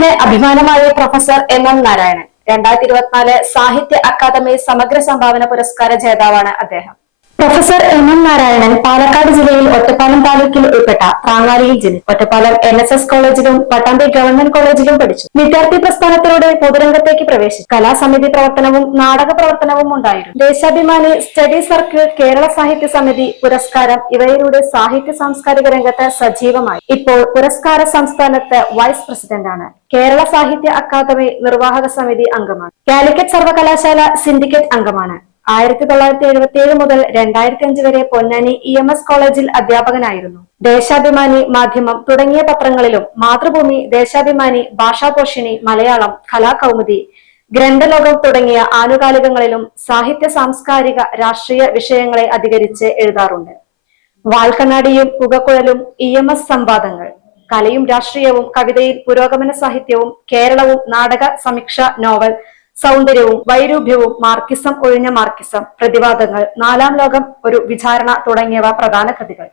കേരളത്തിന് അഭിമാനമായ professor M Narayanan 2024 സാഹിത്യ അക്കാദമി സമഗ്ര സംഭാവന പുരസ്കാര ജേതാവാണ് അദ്ദേഹം. പ്രൊഫസർ എം നാരായണൻ പാലക്കാട് ജില്ലയിൽ ഒറ്റപ്പാലം താലൂക്കിൽ ഉൾപ്പെട്ട പ്രാങ്ങാലിയിൽ ജനിച്ചു. ഒറ്റപ്പാലം NSS കോളേജിലും പട്ടാമ്പി ഗവൺമെന്റ് കോളേജിലും പഠിച്ചു. വിദ്യാർത്ഥി പ്രസ്ഥാനത്തിലൂടെ പൊതുരംഗത്തേക്ക് പ്രവേശിച്ചു. കലാസമിതി പ്രവർത്തനവും നാടക പ്രവർത്തനവും ഉണ്ടായിരുന്നു. ദേശാഭിമാനി, സ്റ്റഡി സർക്കിൾ, കേരള സാഹിത്യ സമിതി പുരസ്കാരം ഇവയിലൂടെ സാഹിത്യ സാംസ്കാരിക രംഗത്ത് സജീവമായി. ഇപ്പോൾ പുരസ്കാര സംസ്ഥാനത്ത് വൈസ് പ്രസിഡന്റാണ്. കേരള സാഹിത്യ അക്കാദമി നിർവാഹക സമിതി അംഗമാണ്. കാലിക്കറ്റ് സർവകലാശാല സിൻഡിക്കേറ്റ് അംഗമാണ്. 1977 മുതൽ 2005 വരെ പൊന്നാനി EMS കോളേജിൽ അധ്യാപകനായിരുന്നു. ദേശാഭിമാനി, മാധ്യമം തുടങ്ങിയ പത്രങ്ങളിലും മാതൃഭൂമി, ദേശാഭിമാനി, ഭാഷാപോഷിണി, മലയാളം, കലാകൗമുദി, ഗ്രന്ഥലോകം തുടങ്ങിയ ആനുകാലികങ്ങളിലും സാഹിത്യ സാംസ്കാരിക രാഷ്ട്രീയ വിഷയങ്ങളെ അധികരിച്ച് എഴുതാറുണ്ട്. വാൽക്കണ്ണാടിയും പുകക്കുഴലും, EMS സംവാദങ്ങൾ, കലയും രാഷ്ട്രീയവും, കവിതയിൽ പുരോഗമന സാഹിത്യവും, കേരളവും, നാടക സമീക്ഷ, നോവൽ, സൗന്ദര്യവും വൈരൂപ്യവും, മാർക്സിസം ഒഴിഞ്ഞ മാർക്സിസം, പ്രതിവാദങ്ങൾ, നാലാം ലോകം, ഒരു വിചാരണ തുടങ്ങിയവ പ്രധാന കൃതികൾ.